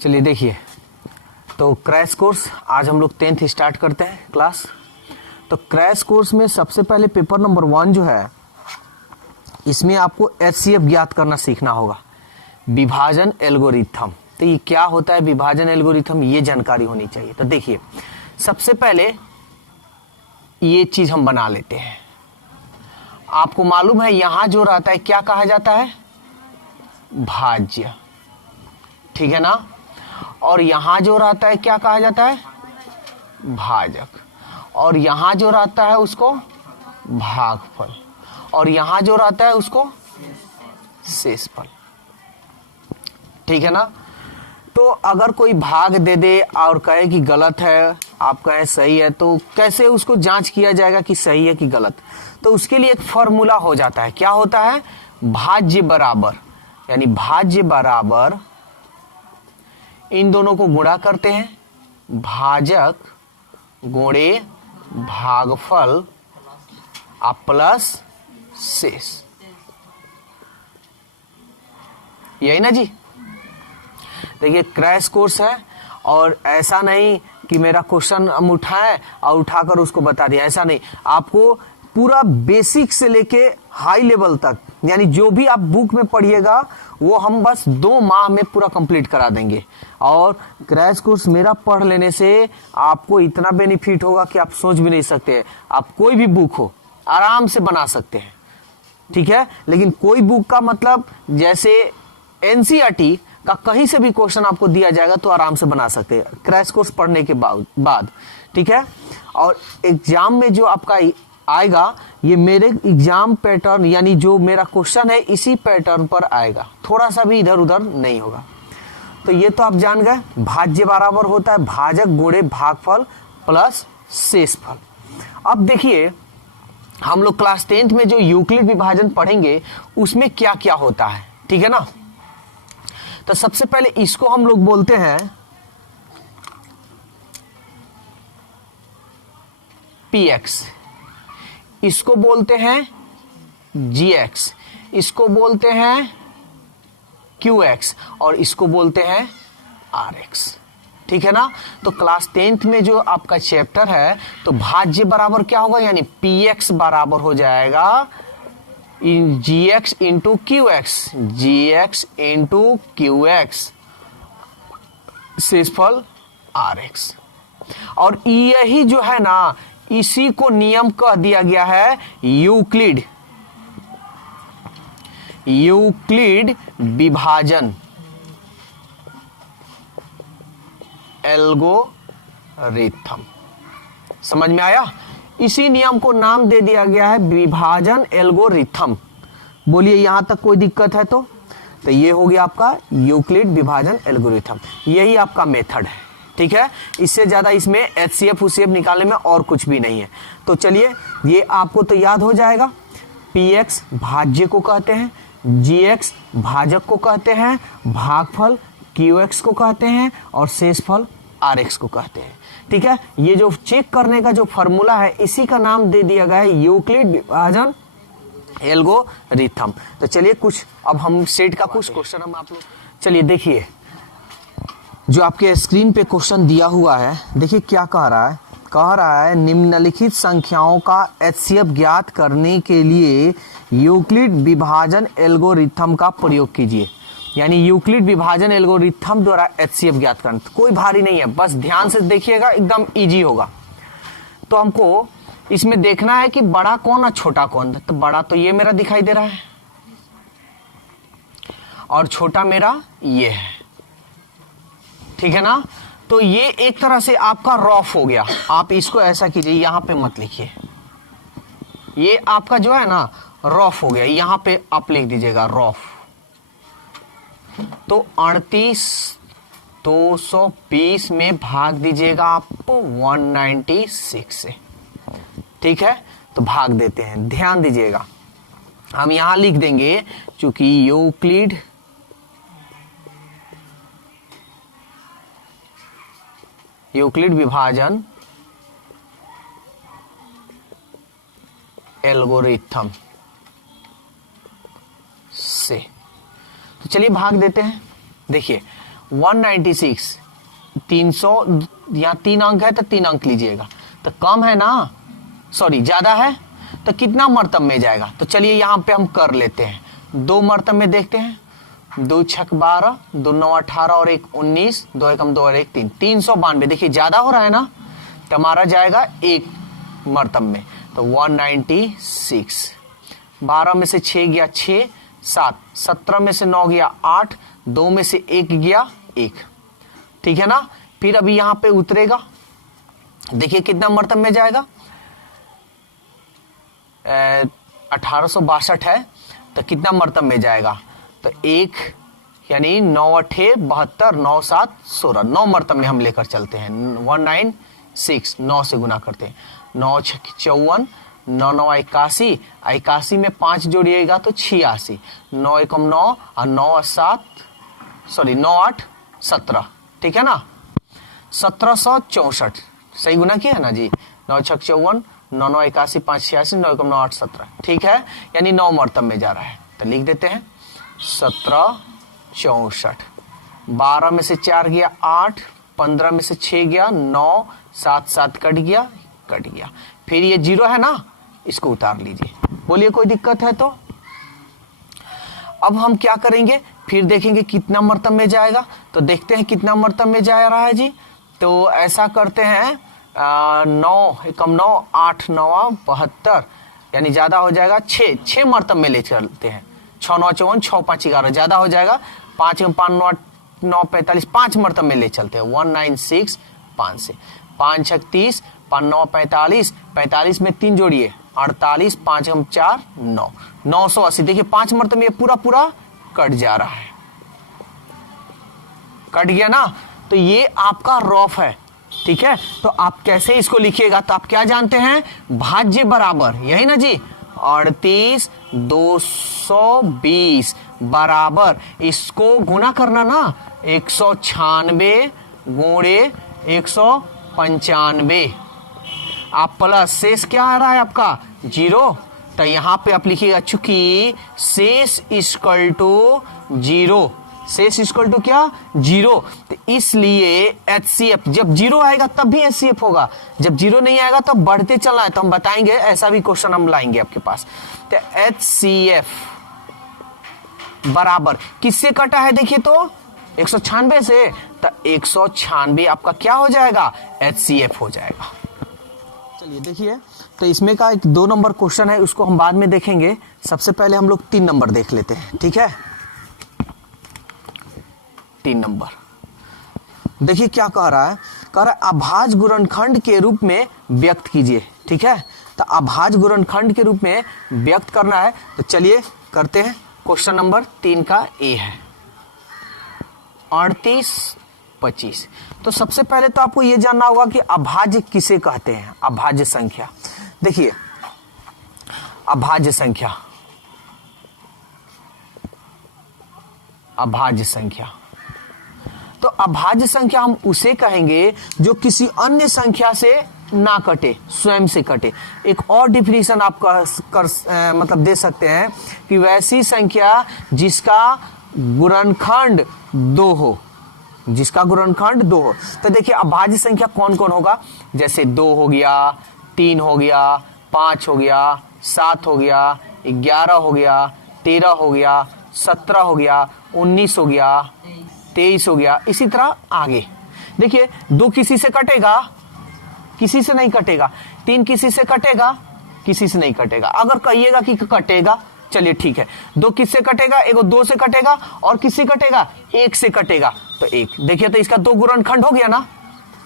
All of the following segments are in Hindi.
चलिए देखिए, तो क्रैश कोर्स आज हम लोग 10th स्टार्ट करते हैं क्लास। तो क्रैश कोर्स में सबसे पहले पेपर नंबर 1 जो है, इसमें आपको HCF ज्ञात करना सीखना होगा, विभाजन एल्गोरिथम। तो ये क्या होता है विभाजन एल्गोरिथम, ये जानकारी होनी चाहिए। तो देखिए, सबसे पहले ये चीज हम बना लेते हैं। आपको मालूम है यहां जो रहता है क्या कहा जाता है, भाज्य, ठीक है ना। और यहां जो रहता है क्या कहा जाता है, भाजक। और यहां जो रहता है उसको भागफल, और यहां जो रहता है उसको शेषफल, ठीक है ना। तो अगर कोई भाग दे दे और कहे कि गलत है, आप कहें सही है, तो कैसे उसको जांच किया जाएगा कि सही है कि गलत। तो उसके लिए एक फॉर्मूला हो जाता है, क्या होता है, भाज्य बराबर, यानी भाज्य बराबर इन दोनों को गुणा करते हैं, भाजक गुणे भागफल प्लस शेष, यही ना जी। देखिए क्रैश कोर्स है, और ऐसा नहीं कि मेरा क्वेश्चन हम उठाए और उठाकर उसको बता दिया, ऐसा नहीं। आपको पूरा बेसिक से लेके हाई लेवल तक, यानी जो भी आप बुक में पढ़िएगा वो हम बस 2 माह में पूरा कंप्लीट करा देंगे। और क्रैश कोर्स मेरा पढ़ लेने से आपको इतना बेनिफिट होगा कि आप सोच भी नहीं सकते। आप कोई भी बुक हो आराम से बना सकते हैं, ठीक है। लेकिन कोई बुक का मतलब जैसे NCERT का कहीं से भी क्वेश्चन आपको दिया जाएगा तो आराम से बना सकते हैं क्रैश कोर्स पढ़ने के बाद, ठीक है। और एग्जाम में जो आपका आएगा, ये मेरे एग्जाम पैटर्न, यानी जो मेरा क्वेश्चन है इसी पैटर्न पर आएगा, थोड़ा सा भी इधर उधर नहीं होगा। तो ये तो आप जान गए, भाज्य बराबर होता है भाजक गुणे भागफल प्लस शेषफल। अब देखिए, हम लोग क्लास 10th में जो यूक्लिड विभाजन पढ़ेंगे उसमें क्या क्या होता है, ठीक है ना। तो सबसे पहले इसको हम लोग बोलते हैं PX, इसको बोलते हैं GX, इसको बोलते हैं QX, और इसको बोलते हैं RX, ठीक है ना। तो क्लास 10th में जो आपका चैप्टर है, तो भाज्य बराबर क्या होगा, यानी PX बराबर हो जाएगा GX into QX, GX into QX, शेषफल RX। और यही जो है ना, इसी को नियम कह दिया गया है यूक्लिड विभाजन एल्गोरिथम। समझ में आया। इसी नियम को नाम दे दिया गया है विभाजन एल्गोरिथम। बोलिए यहां तक कोई दिक्कत है तो ये हो गया आपका यूक्लिड विभाजन एल्गोरिथम, यही आपका मेथड है, ठीक है। इससे ज्यादा इसमें HCF UCF निकालने में और कुछ भी नहीं है। तो चलिए, ये आपको तो याद हो जाएगा। PX भाज्य को कहते हैं, GX भाजक को कहते हैं, भागफल QX को कहते हैं, और शेषफल RX को कहते हैं, ठीक है। ये जो चेक करने का जो फॉर्मूला है, इसी का नाम दे दिया गया है यूक्लिड विभाजन एल्गोरिथम। तो चलिए कुछ अब हम सेट का कुछ क्वेश्चन हम आप लोग, चलिए देखिए जो आपके स्क्रीन पे क्वेश्चन दिया हुआ है, देखिए क्या कह रहा है निम्नलिखित संख्याओं का HCF ज्ञात करने के लिए यूक्लिड विभाजन एल्गोरिथम का प्रयोग कीजिए। यानी यूक्लिड विभाजन एल्गोरिथम द्वारा HCF ज्ञात करना, कोई भारी नहीं है, बस ध्यान से देखिएगा, एकदम इजी होगा। तो हमको इसमें देखना है कि बड़ा कौन और छोटा कौन। तो बड़ा तो ये मेरा दिखाई दे रहा है, और छोटा मेरा ये है, ठीक है ना। तो ये एक तरह से आपका रफ हो गया। आप इसको ऐसा कीजिए, यहां पे मत लिखिए, ये आपका जो है ना रफ हो गया, यहां पे आप लिख दीजिएगा रफ। तो 38,220 में भाग दीजिएगा आप 196 से, ठीक है। तो भाग देते हैं, ध्यान दीजिएगा, हम यहां लिख देंगे चूंकि यूक्लिड विभाजन एल्गोरिथम से। तो चलिए भाग देते हैं। देखिए 196 300, यहाँ 3 अंक है तो 3 अंक लीजिएगा, तो कम है ना, सॉरी ज्यादा है, तो कितना मर्तब में जाएगा? तो चलिए यहाँ पे हम कर लेते हैं, 2 मर्तब में देखते हैं। 2 छक 12, 2 9 18 और 1 19, 2 एकम 2 और 1 3, 392। देखिए ज्यादा हो रहा है ना, तो हमारा जाएगा 1 मर्तब में, तो 196। 12 में से 6 गया 6, 7, 17 में से 9 गया 8, 2 में से 1 गया 1, ठीक है ना। फिर अभी यहां पे उतरेगा, देखिए कितना मर्तब में जाएगा, 1862 है, तो कितना मर्तब में जाएगा? तो 1 यानी 9 8 72, 9 7 16, 9 मर्तब में हम लेकर चलते हैं। 196 9 से गुना करते हैं, 9 6 54, 9 9 81, 81 में 5 जोड़िएगा तो 86, 9 एकम 9 और 9 7, सॉरी 9 8 17, ठीक है ना, 1764 सही गुना किया है ना जी। 9 6 54, 9 9 81, 5 86, 9 एकम 9 8 17, ठीक है, यानी 9 मर्तब में जा रहा है, तो लिख देते हैं 1764। 12 में से 4 गया 8, 15 में से 6 गया 9, 7 7 कट गया, फिर ये 0 है ना, इसको उतार लीजिए। बोलिए कोई दिक्कत है तो? अब हम क्या करेंगे, फिर देखेंगे कितना मर्तब में जाएगा, तो देखते हैं कितना मर्तब में जा रहा है जी। तो ऐसा करते हैं, 9 एकम 9, 8 9 72, यानी ज्यादा हो जाएगा, 6 मर्तब में ले चलते हैं, 6 9 54, 6 5 11, ज्यादा हो जाएगा, 5 एकम 5 9 9 45, 5 मर्तब में ले चलते हैं, 196 5 से, 5 6 30, 5 9 45, 45 में 3 जोड़िए 48, 5 एकम 4 9, 980। देखिए 5 मर्तब में ये पूरा कट जा रहा है, कट गया ना, तो ये आपका रॉफ है, ठीक है। तो आप कैसे इसको लिखिएगा, तो आप क्या जानते हैं, भाज्य बराबर, यही ना जी, 38 220 बराबर, इसको गुना करना ना 196 गुणे 195, आप प्लस शेष क्या आ रहा है आपका 0, तो यहां पे आप लिखिएगा, चूंकि शेष इक्वल टू 0, शेष इक्वल टू क्या 0, तो इसलिए HCF जब 0 आएगा तब भी HCF होगा, जब 0 नहीं आएगा तब बढ़ते चलना है, तो हम बताएंगे, ऐसा भी क्वेश्चन हम लाएंगे आपके पास। तो HCF बराबर किससे कटा है, देखिए तो 196 से, तो 196 आपका क्या हो जाएगा, HCF हो जाएगा। चलिए देखिए, तो इसमें का एक 2 नंबर क्वेश्चन है, उसको हम बाद में देखेंगे, सबसे पहले हम लोग 3 नंबर देख लेते हैं, ठीक है। 3 नंबर देखिए क्या कह रहा है, अभाज्य गुणनखंड के रूप में व्यक्त कीजिए, ठीक है। तो अभाज्य गुणनखंड के रूप में व्यक्त करना है, तो चलिए करते हैं। क्वेश्चन नंबर 3 का ए है 38 25। तो सबसे पहले तो आपको यह जानना होगा कि अभाज्य किसे कहते हैं, अभाज्य संख्या। देखिए अभाज्य संख्या, अभाज्य संख्या, तो अभाज्य संख्या हम उसे कहेंगे जो किसी अन्य संख्या से ना कटे, स्वयं से कटे। एक और डिफिनीशन आप मतलब दे सकते हैं कि वैसी संख्या जिसका गुणनखंड 2 हो, जिसका गुणनखंड 2 हो। तो देखिए अभाज्य संख्या कौन कौन होगा, जैसे 2 हो गया, 3 हो गया, 5 हो गया, 7 हो गया, 11 हो गया, 13 हो गया, 17 हो गया, 19 हो गया, 23 हो गया, इसी तरह आगे। देखिए 2 किसी से कटेगा, किसी से नहीं कटेगा, 3 किसी से कटेगा, किसी से नहीं कटेगा। अगर कहिएगा कि कटेगा, चलिए ठीक है, 2 किससे कटेगा, एगो 2 से कटेगा, और किससे कटेगा, 1 से कटेगा, तो 1। देखिए तो इसका 2 गुणनखंड हो गया ना,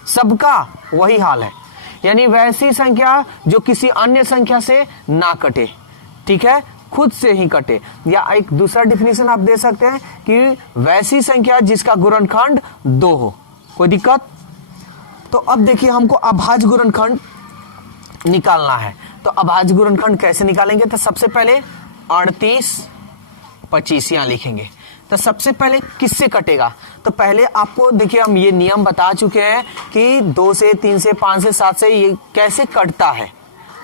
सबका वही हाल है, यानी वैसी संख्या जो किसी अन्य संख्या से ना कटे, ठीक है, खुद से ही कटे। या एक दूसरा डिफिनीशन आप दे सकते हैं कि वैसी संख्या जिसका गुणनखंड 2 हो। कोई दिक्कत? तो अब देखिए हमको अभाज्य गुणनखंड निकालना है, तो अभाज्य गुणनखंड कैसे निकालेंगे, तो सबसे पहले 38 25 यहां लिखेंगे। तो सबसे पहले किससे कटेगा, तो पहले आपको देखिए हम ये नियम बता चुके हैं कि 2 से 3 से 5 से 7 से ये कैसे कटता है,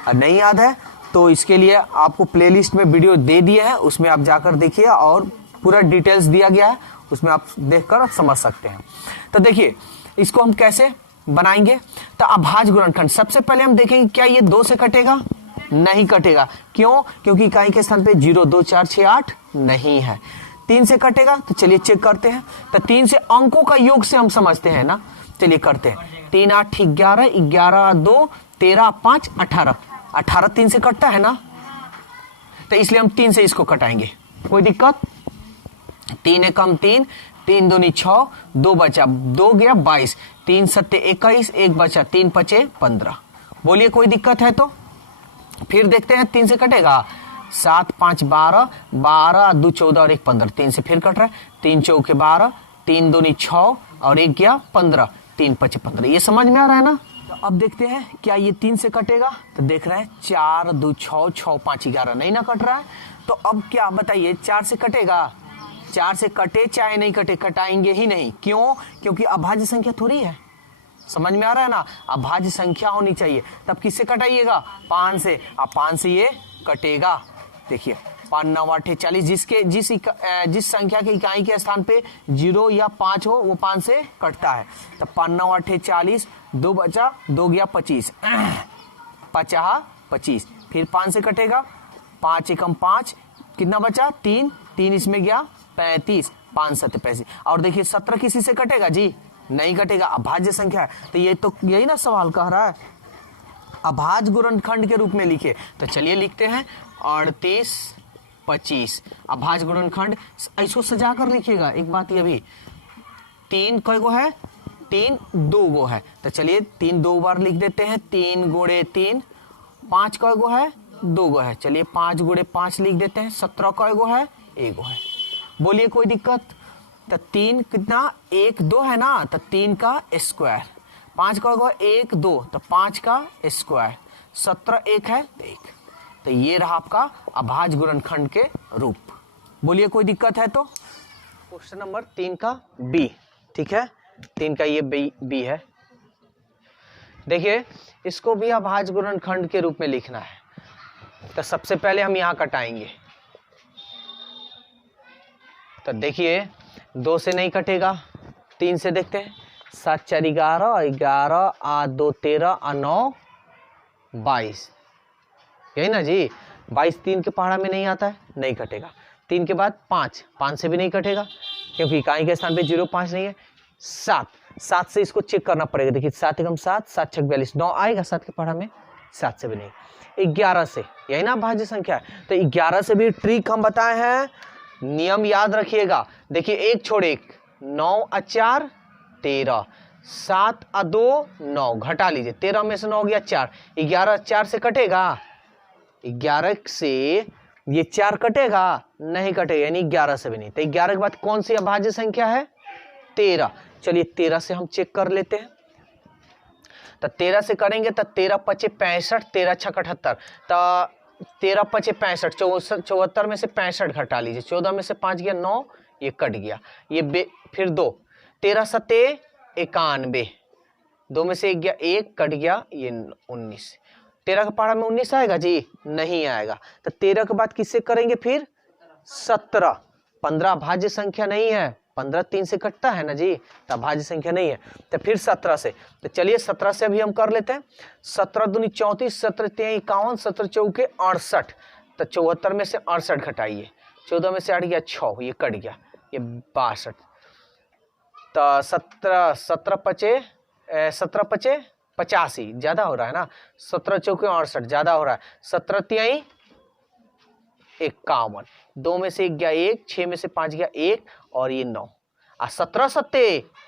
और नहीं याद है तो इसके लिए आपको प्लेलिस्ट में वीडियो दे दिए हैं, उसमें आप जाकर देखिए और पूरा डिटेल्स दिया गया है, उसमें आप देखकर समझ सकते हैं। तो देखिए इसको हम कैसे बनाएंगे। तो अभाज्य गुणनखंड सबसे पहले हम देखेंगे क्या ये 2 से कटेगा, नहीं कटेगा। क्यों? क्योंकि इकाई के स्थान पे 0 2 4 6 8 नहीं है। 3 से कटेगा, तो चलिए चेक करते हैं। तो 3 से अंकों का योग से हम समझते हैं ना, चलिए करते हैं। 3 8 11, 11 2 13 5 18, 18 3 से कटता है ना, तो इसलिए हम 3 से इसको कटाएंगे, कोई दिक्कत। 3 एकम 3, 3 दूनी 6, 2 बचा 2 गया 22, 3 सत्ते 21, 1 बचा 3 पचे 15। बोलिए कोई दिक्कत है तो फिर देखते हैं 3 से कटेगा। 7 5 12, 12 2 14 और 1 15, 3 से फिर कट रहा है। 3 चौके 12, 3 दूनी 6 और 1 गया 15, 3 पचे 15। ये समझ में आ रहा है ना। तो अब देखते हैं क्या ये 3 से कटेगा। तो देख रहे हैं 4 2 6 6 5 11, नहीं ना कट रहा है। तो अब क्या बताइए 4 से कटेगा। 4 से कटे चाहे नहीं कटे, कटाएंगे ही नहीं। क्यों? क्योंकि अभाज्य संख्या थोड़ी है। समझ में आ रहा है ना, अभाज्य संख्या होनी चाहिए। तब किससे कटाइएगा? 5 से। अब 5 से ये कटेगा। देखिए 5 9 8 40, जिस संख्या के इकाई के स्थान पे 0 या 5 हो वो 5 से कटता है। तब 5 9 8 40, 2 बचा 2 गया 25, 50 25, फिर 5 से कटेगा। 5 एकम 5, कितना बचा 3, 3 इसमें गया 35, 5 7 35। और देखिए 17 किसी से कटेगा जी, नहीं कटेगा, अभाज्य संख्या है। तो ये तो यही ना सवाल कह रहा है, अभाज्य गुणनखंड के रूप में लिखे। तो चलिए लिखते हैं 38 25 अभाज्य गुणनखंड। ऐसो सजा कर लिखिएगा। एक बात ये भी, 3 कई गो है? 3 2 गो है। तो चलिए 3 2 बार लिख देते हैं। 3 गुणे 3, 5 कई गो है? 2 गो है। चलिए 5 गुणे 5 लिख देते हैं। 17 कई गो है? 1 गो है। बोलिए कोई दिक्कत। तो 3 कितना 1 2 है ना, तो 3 का स्क्वायर। 5 का होगा 1 2, तो 5 का स्क्वायर। 17 1 है तो 1। तो ये रहा आपका अभाज्य गुणनखंड के रूप। बोलिए कोई दिक्कत है तो। क्वेश्चन नंबर 3 का बी, ठीक है, 3 का ये बी है। देखिए इसको भी अभाज्य गुणनखंड के रूप में लिखना है। तो सबसे पहले हम यहां कटाएंगे। तो देखिए 2 से नहीं कटेगा, 3 से देखते हैं। 7 4 11, 11 8 2 13 और 9 22, यही ना जी। 22 3 के पहाड़ा में नहीं आता है, नहीं कटेगा। 3 के बाद 5, 5 से भी नहीं कटेगा क्योंकि इकाई के स्थान पे 0 5 नहीं है। 7 से इसको चेक करना पड़ेगा। देखिए 7 एकम 7, 7 6 42, 9 आएगा 7 के पहाड़ा में, 7 से भी नहीं। 11 से, यही ना भाज्य संख्या है। तो 11 से भी ट्रिक हम बताए हैं, नियम याद रखिएगा। देखिए 1 छोड़ 1, 9 और 4 13, 7 और 2 9, घटा लीजिए। 13 में से 9 गया 4, 11 4 से कटेगा। 11 से ये 4 कटेगा, नहीं कटेगा, यानी 11 से भी नहीं। तो 11 के बाद कौन सी अभाज्य संख्या है? 13। चलिए 13 से हम चेक कर लेते हैं। तो 13 से करेंगे तो 13 पचे 65, 13 6 78। तो 13 पचे 65, 74 में से 65 घटा लीजिए। 14 में से 5 गया 9, ये कट गया। ये फिर 2, 13 सत्ते 91, 2 में से 1 गया 1, कट गया ये 19। 13 के पहाड़ा में 19 आएगा जी? नहीं आएगा। तो 13 के बाद किससे करेंगे फिर? 17। 15 भाज्य संख्या नहीं है, 15 3 से कटता है ना जी, तो भाज्य संख्या नहीं है। तो फिर 17 से, तो चलिए 17 से अभी हम कर लेते हैं। 17 दूनी 34, 17 3 51, 17 चौके 68। तो 74 में से 68 घटाइए। 14 में से 8 गया 6, ये कट गया, ये 62। तो 17 पचे 85, ज्यादा हो रहा है ना। 17 चौके 68, ज्यादा हो रहा है। 17 3 51, 2 में से 1 गया 1, 6 में से 5 गया 1 और ये 9, 17 सत्ते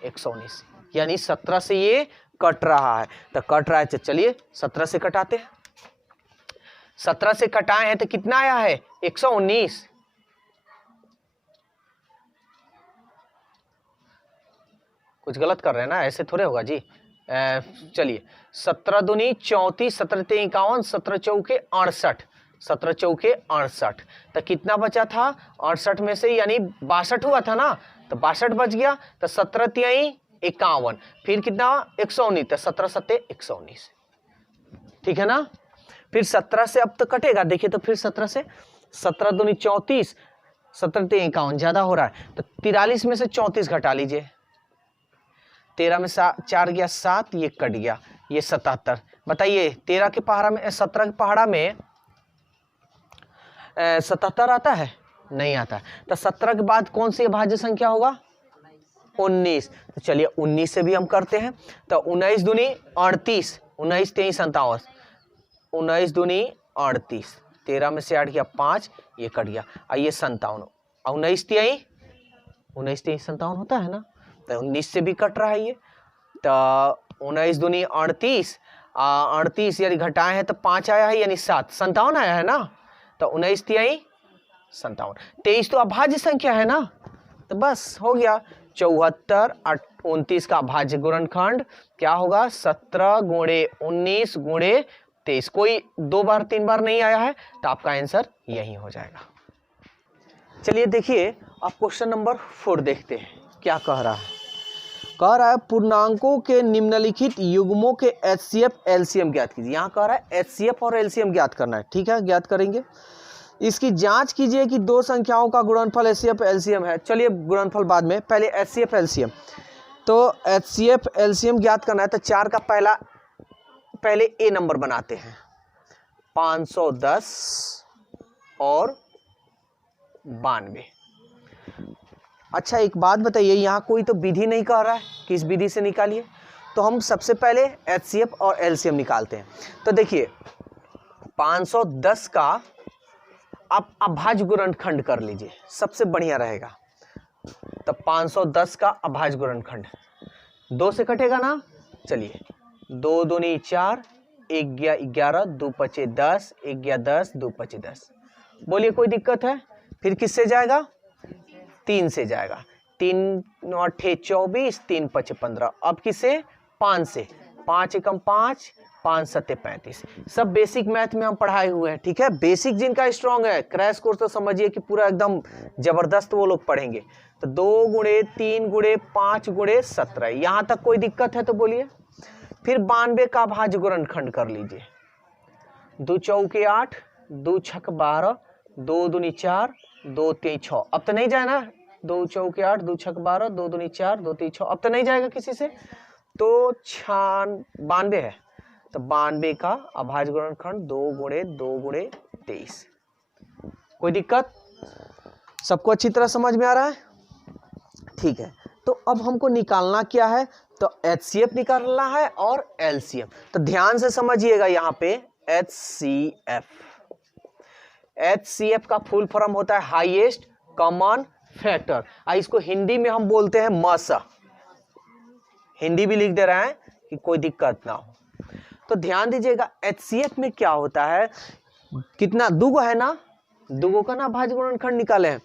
119, यानी 17 से ये कट रहा है। तो कट रहा है तो चलिए 17 से कटाते हैं। 17 से कटाए हैं तो कितना आया है? 119। कुछ गलत कर रहे हैं ना, ऐसे थोड़े होगा जी। चलिए 17 दूनी 34, 17 3 51, 17 चौके 68, 17 चौके 68। तो कितना बचा था? 68 में से यानी 62 हुआ था ना, तो 62 बच गया। तो 17 3 51, फिर कितना? 119। तो 17 सत्ते 119, ठीक है ना। फिर 17 से अब तो कटेगा। देखिए तो फिर 17 से, 17 दूनी 34, 17 3 51 ज्यादा हो रहा है, तो 43 में से 34 घटा लीजिए। 13 में 4 गया 7, ये कट गया, ये 77। बताइए 13 के पहाड़ा में 17 के पहाड़ा में 77 आता है? नहीं आता है। तो 17 के बाद कौन सी अभाज्य संख्या होगा? 19। तो चलिए 19 से भी हम करते हैं। तो 19 दूनी 38, 19 23 57, 19 दूनी 38, 13 में से 8 गया 5, ये कट गया, ये 57। 19 23 57 होता है ना, तो 19 से भी कट रहा है ये। तो 19 दूनी 38, 38 यानी घटाए हैं तो 5 आया है, यानी 7, 57 आया है ना। तो 19 23 57, 23 तो अभाज्य संख्या है ना, तो बस हो गया। 74 29 का अभाज्य गुणनखंड क्या होगा? 17 गुणे 19 गुणे 23। कोई 2 बार 3 बार नहीं आया है, तो आपका आंसर यही हो जाएगा। चलिए देखिए आप क्वेश्चन नंबर 4 देखते हैं क्या कह रहा है। कह रहा है पूर्णांकों के निम्नलिखित युग्मों के HCF LCM ज्ञात कीजिए। यहाँ कह रहा है HCF और LCM ज्ञात करना है, ठीक है, ज्ञात करेंगे। इसकी जांच कीजिए कि दो संख्याओं का गुणनफल HCF LCM है। चलिए गुणनफल बाद में, पहले HCF LCM। तो HCF LCM ज्ञात करना है, तो 4 का पहले A नंबर बनाते हैं, 510 और 92। अच्छा एक बात बताइए, यहाँ कोई तो विधि नहीं कह रहा है कि इस विधि से निकालिए, तो हम सबसे पहले HCF और LCM निकालते हैं। तो देखिए 510 का आप अभाज्य गुणनखंड कर लीजिए, सबसे बढ़िया रहेगा। तो 510 का अभाज्य गुणनखंड 2 से कटेगा ना। चलिए 2 दूनी 4, 1 गया 11, 2 पचे 10, 1 गया 10, 2 पचे 10। बोलिए कोई दिक्कत है? फिर किससे जाएगा? 3 से जाएगा। 3 8 24, 3 5 15। अब किससे? 5 से। 5 एकम 5, 5 7 35। सब बेसिक मैथ में हम पढ़ाए हुए हैं, ठीक है। बेसिक जिनका स्ट्रांग है, क्रैश कोर्स तो समझिए कि पूरा एकदम जबरदस्त वो लोग पढ़ेंगे। तो 2 गुणे 3 गुणे 5 गुणे 17, यहां तक कोई दिक्कत है तो बोलिए। फिर 92 का अभाज्य गुणनखंड कर लीजिए। 2 चौके 8, 2 छक 12, 2 दूनी 4, 2 3 6। अब तो नहीं जाए ना, 2 चौके 8, 2 छक 12, 2 दूनी 4, 2 3 6। अब तो नहीं जाएगा किसी से, तो 92 है। तो 92 का अभाज्य गुणनखंड 2 गुणे 2 गुणे 23। कोई दिक्कत? सबको अच्छी तरह समझ में आ रहा है? ठीक है। तो अब हमको निकालना क्या है? तो HCF निकालना है और LCM। तो ध्यान से समझिएगा, यहाँ पे HCF का फुल फॉर्म होता है हाईएस्ट कॉमन फैक्टर। इसको हिंदी में हम बोलते हैं मसा। हिंदी भी लिख दे रहे हैं कि कोई दिक्कत ना हो। तो ध्यान दीजिएगा HCF में क्या होता है, कितना दुगो है ना, दुगो का ना अभाज्य गुणनखंड निकाले हैं।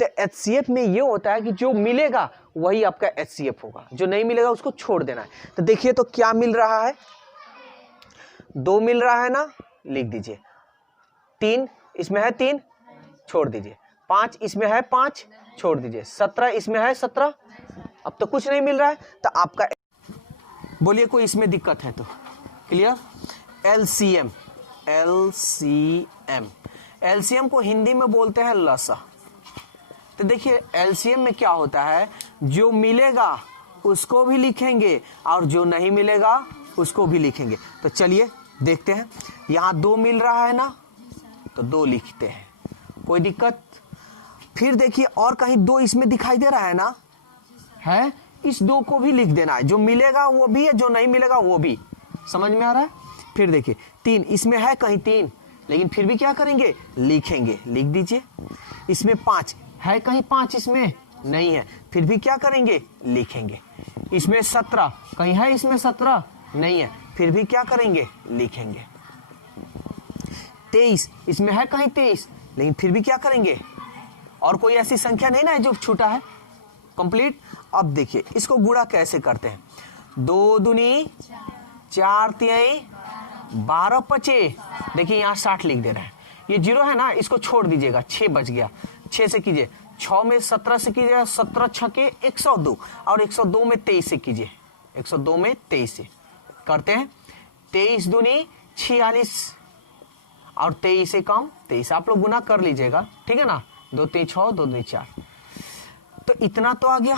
तो HCF में ये होता है कि जो मिलेगा वही आपका HCF होगा, जो नहीं मिलेगा उसको छोड़ देना है। तो देखिए तो क्या मिल रहा है, 2 मिल रहा है ना, लिख दीजिए। 3 इसमें है 3, छोड़ दीजिए। 5 इसमें है 5, छोड़ दीजिए। 17 इसमें है 17। अब तो कुछ नहीं मिल रहा है, तो आपका बोलिए कोई इसमें दिक्कत है तो क्लियर। LCM, LCM को हिंदी में बोलते हैं लसा। तो देखिए LCM में क्या होता है, जो मिलेगा उसको भी लिखेंगे और जो नहीं मिलेगा उसको भी लिखेंगे। तो चलिए देखते हैं, यहाँ 2 मिल रहा है ना, तो 2 लिखते हैं, कोई दिक्कत। फिर देखिए और कहीं 2 इसमें दिखाई दे रहा है ना, है, इस 2 को भी लिख देना है, जो मिलेगा वो भी है, जो नहीं मिलेगा वो भी। समझ में आ रहा है? फिर देखिए 3 इसमें है कहीं 3, लेकिन फिर भी क्या करेंगे, लिखेंगे, लिख दीजिए। इसमें 5 है कहीं 5 इसमें नहीं है, फिर भी क्या करेंगे, लिखेंगे। इसमें 17 कहीं है, इसमें 17 नहीं है, फिर भी क्या करेंगे, लिखेंगे। 23 इसमें है कहीं 23, लेकिन फिर भी क्या करेंगे, और कोई ऐसी संख्या नहीं ना है जो छूटा है, कंप्लीट। अब देखिए इसको गुणा कैसे करते हैं। 2 दूनी 4 तिहाई 12 पचे। देखिए यहाँ 60 लिख दे रहा है, ये 0 है ना, इसको छोड़ दीजिएगा, 6 बच गया। 6 से कीजिए, 6 में 17 से कीजिए, 17 छके 102, और 102 में 23 से कीजिए, 102 में 23 से करते हैं। 23 दूनी 46 और 23 से कम 23, आप लोग गुना कर लीजिएगा, ठीक है ना, 2 3 6, 2 2 4, तो इतना तो आ गया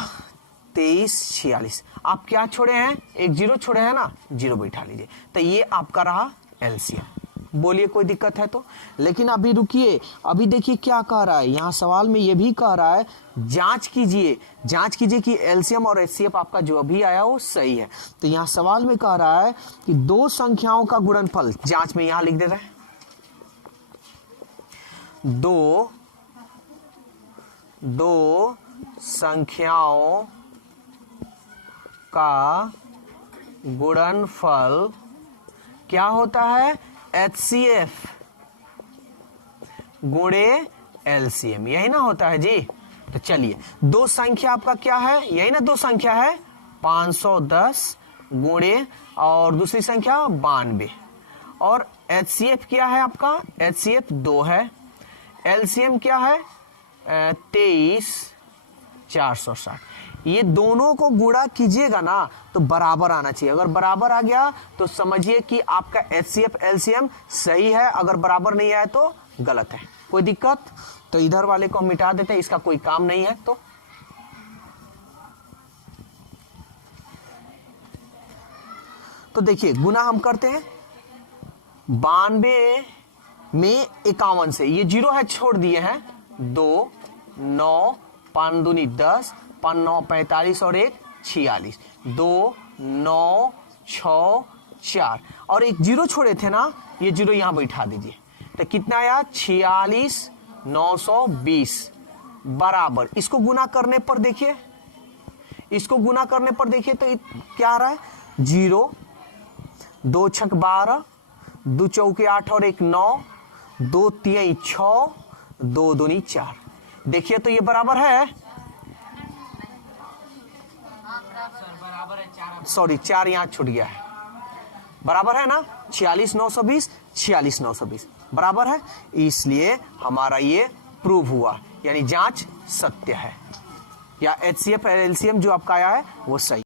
23 46। आप क्या छोड़े हैं, एक जीरो छोड़े हैं ना, जीरो बैठा लीजिए, तो ये आपका रहा एलसीएम। बोलिए कोई दिक्कत है तो। लेकिन अभी रुकिए, अभी देखिए क्या कह रहा है यहाँ सवाल में, ये भी कह रहा है जांच कीजिए कि एलसीएम और एचसीएफ आपका जो अभी आया वो सही है। तो यहाँ सवाल में कह रहा है कि दो संख्याओं का गुणनफल, जांच में यहां लिख दे रहे हैं, दो संख्याओं का गुणनफल क्या होता है, HCF गुणे LCM, यही ना होता है जी। तो चलिए, दो संख्या आपका क्या है, यही ना दो संख्या है, 510 गुणे और दूसरी संख्या 92, और HCF क्या है आपका, HCF 2 है, LCM क्या है 23 460। ये दोनों को गुणा कीजिएगा ना तो बराबर आना चाहिए। अगर बराबर आ गया तो समझिए कि आपका HCF LCM सही है, अगर बराबर नहीं आया तो गलत है। कोई दिक्कत? तो इधर वाले को हम मिटा देते हैं, इसका कोई काम नहीं है। तो देखिए गुना हम करते हैं 92 में 51 से, ये जीरो है छोड़ दिए हैं, 2 9 5 दूनी 10, 5 9 45 और 1 46, 2 9 6 4 और एक जीरो छोड़े थे ना, ये जीरो यहां बैठा दीजिए। तो कितना आया 46 920 बराबर, इसको गुना करने पर देखिए, तो क्या आ रहा है, 0 2 छक 12, 2 चौके 8 और 1 9, 2 3 6, 2 दूनी 4। देखिए तो ये बराबर है, सॉरी 4 यहां छूट गया है, बराबर है ना, 46 920 46 920 बराबर है, इसलिए हमारा ये प्रूव हुआ, यानी जांच सत्य है, या HCF LCM जो आपका आया है वो सही।